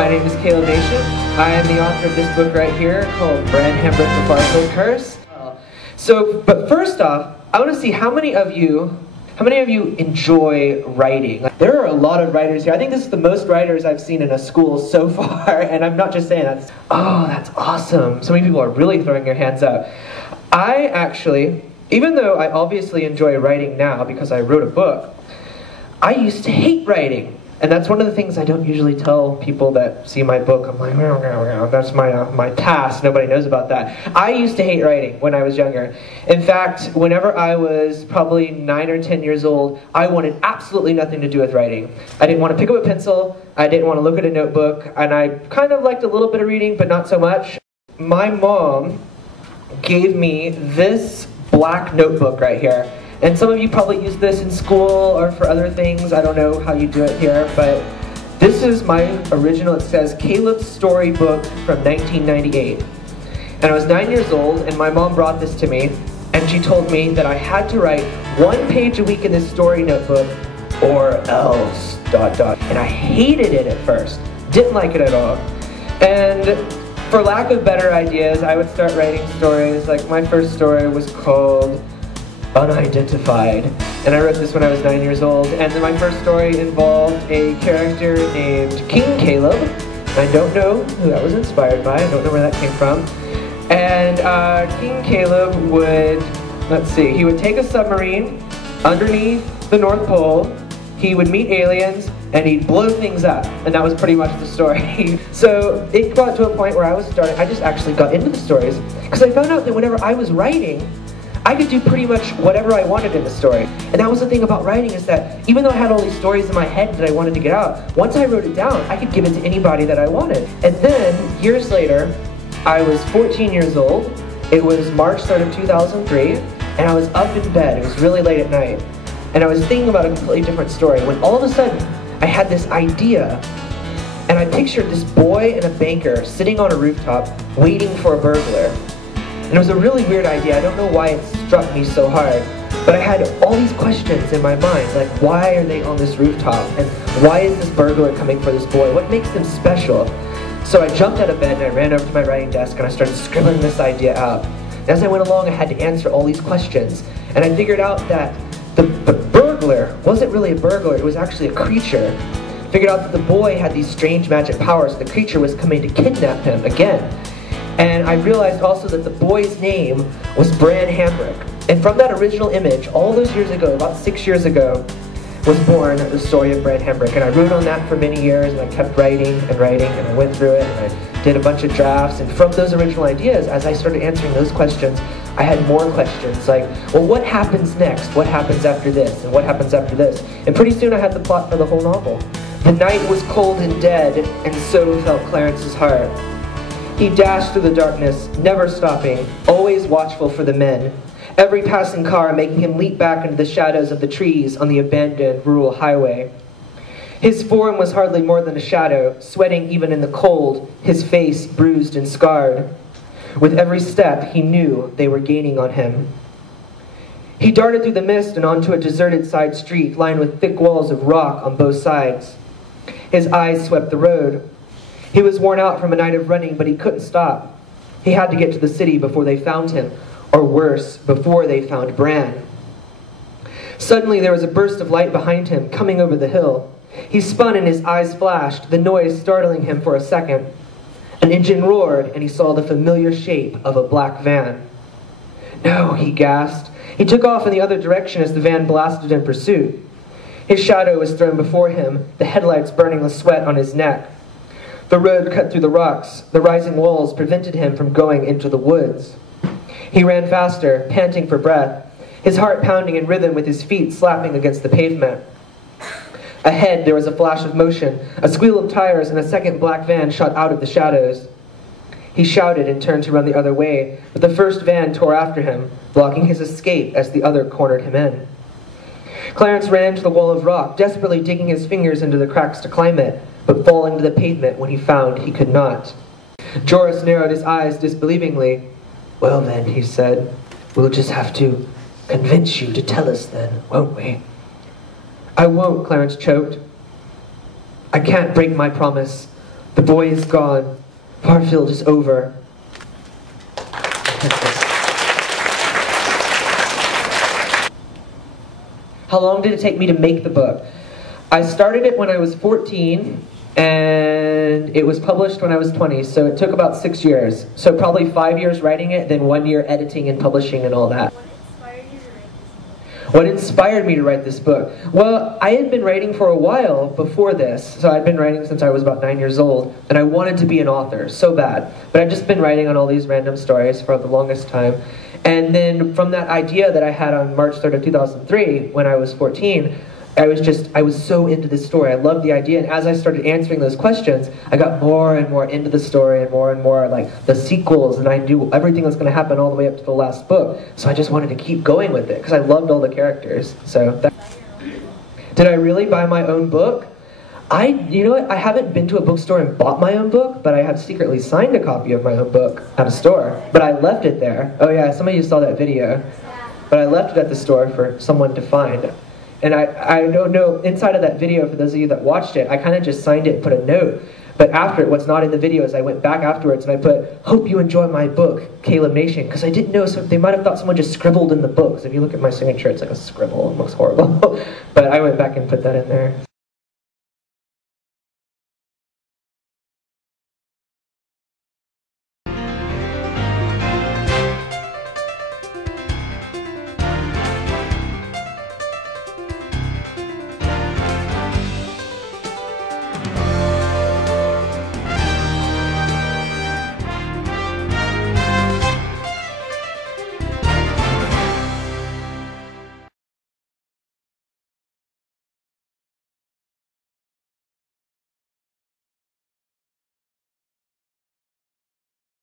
My name is Kaleb Nation. I am the author of this book right here called Bran Hambric, the Farfield Curse. But first off, I want to see how many of you enjoy writing. There are a lot of writers here. I think this is the most writers I've seen in a school so far, and I'm not just saying that. Oh, that's awesome. So many people are really throwing their hands up. I actually, even though I obviously enjoy writing now because I wrote a book, I used to hate writing. And that's one of the things I don't usually tell people that see my book. I'm like, that's my past. Nobody knows about that. I used to hate writing when I was younger. In fact, whenever I was probably 9 or 10 years old, I wanted absolutely nothing to do with writing. I didn't want to pick up a pencil. I didn't want to look at a notebook. And I kind of liked a little bit of reading, but not so much. My mom gave me this black notebook right here. And some of you probably use this in school or for other things. I don't know how you do it here, but this is my original. It says Kaleb's Storybook from 1998. And I was 9 years old, and my mom brought this to me, and she told me that I had to write 1 page a week in this story notebook, or else, ... And I hated it at first. Didn't like it at all. And for lack of better ideas, I would start writing stories. Like my first story was called Unidentified, and I wrote this when I was 9 years old, and then my first story involved a character named King Kaleb. I don't know who that was inspired by, I don't know where that came from. And King Kaleb would, he would take a submarine underneath the North Pole, he would meet aliens, and he'd blow things up, and that was pretty much the story. So it got to a point where I just actually got into the stories, because I found out that whenever I was writing, I could do pretty much whatever I wanted in the story. And that was the thing about writing, is that even though I had all these stories in my head that I wanted to get out, once I wrote it down, I could give it to anybody that I wanted. And then, years later, I was 14 years old. It was March 3rd of 2003, and I was up in bed. It was really late at night. And I was thinking about a completely different story, when all of a sudden, I had this idea, and I pictured this boy and a banker sitting on a rooftop waiting for a burglar. And it was a really weird idea. I don't know why it struck me so hard, but I had all these questions in my mind, like why are they on this rooftop? And why is this burglar coming for this boy? What makes them special? So I jumped out of bed and I ran over to my writing desk and I started scribbling this idea out. And as I went along, I had to answer all these questions. And I figured out that the burglar wasn't really a burglar, it was actually a creature. Figured out that the boy had these strange magic powers. The creature was coming to kidnap him again. And I realized also that the boy's name was Bran Hambric. And from that original image, all those years ago, about 6 years ago, was born the story of Bran Hambric. And I wrote on that for many years, and I kept writing, and I went through it, and I did a bunch of drafts. And from those original ideas, as I started answering those questions, I had more questions, like, well, what happens next? What happens after this? And what happens after this? And pretty soon I had the plot for the whole novel. The night was cold and dead, and so felt Clarence's heart. He dashed through the darkness, never stopping, always watchful for the men. Every passing car making him leap back into the shadows of the trees on the abandoned rural highway. His form was hardly more than a shadow, sweating even in the cold, his face bruised and scarred. With every step, he knew they were gaining on him. He darted through the mist and onto a deserted side street lined with thick walls of rock on both sides. His eyes swept the road. He was worn out from a night of running, but he couldn't stop. He had to get to the city before they found him, or worse, before they found Bran. Suddenly there was a burst of light behind him, coming over the hill. He spun and his eyes flashed, the noise startling him for a second. An engine roared, and he saw the familiar shape of a black van. No, he gasped. He took off in the other direction as the van blasted in pursuit. His shadow was thrown before him, the headlights burning the sweat on his neck. The road cut through the rocks. The rising walls prevented him from going into the woods. He ran faster, panting for breath, his heart pounding in rhythm with his feet slapping against the pavement. Ahead, there was a flash of motion, a squeal of tires, and a second black van shot out of the shadows. He shouted and turned to run the other way, but the first van tore after him, blocking his escape as the other cornered him in. Clarence ran to the wall of rock, desperately digging his fingers into the cracks to climb it, but falling to the pavement when he found he could not. Joris narrowed his eyes disbelievingly. Well then, he said, we'll just have to convince you to tell us then, won't we? I won't, Clarence choked. I can't break my promise. The boy is gone. Farfield is over. How long did it take me to make the book? I started it when I was 14, and it was published when I was 20, so it took about 6 years. So probably 5 years writing it, then 1 year editing and publishing and all that. What inspired me to write this book? Well, I had been writing for a while before this, so I'd been writing since I was about 9 years old, and I wanted to be an author so bad. But I'd just been writing on all these random stories for the longest time. And then from that idea that I had on March 3rd of 2003, when I was 14, I was so into this story. I loved the idea, and as I started answering those questions, I got more and more into the story and more like the sequels, and I knew everything was going to happen all the way up to the last book. So I just wanted to keep going with it because I loved all the characters. Did I really buy my own book? You know what? I haven't been to a bookstore and bought my own book, but I have secretly signed a copy of my own book at a store. But I left it there. Oh yeah, some of you saw that video. But I left it at the store for someone to find. And I don't know, inside of that video, for those of you that watched it, I kind of just signed it and put a note. But after it, what's not in the video is I went back afterwards and I put, "Hope you enjoy my book, Kaleb Nation," because I didn't know, so they might have thought someone just scribbled in the book. 'Cause if you look at my signature, it's like a scribble, it looks horrible. But I went back and put that in there.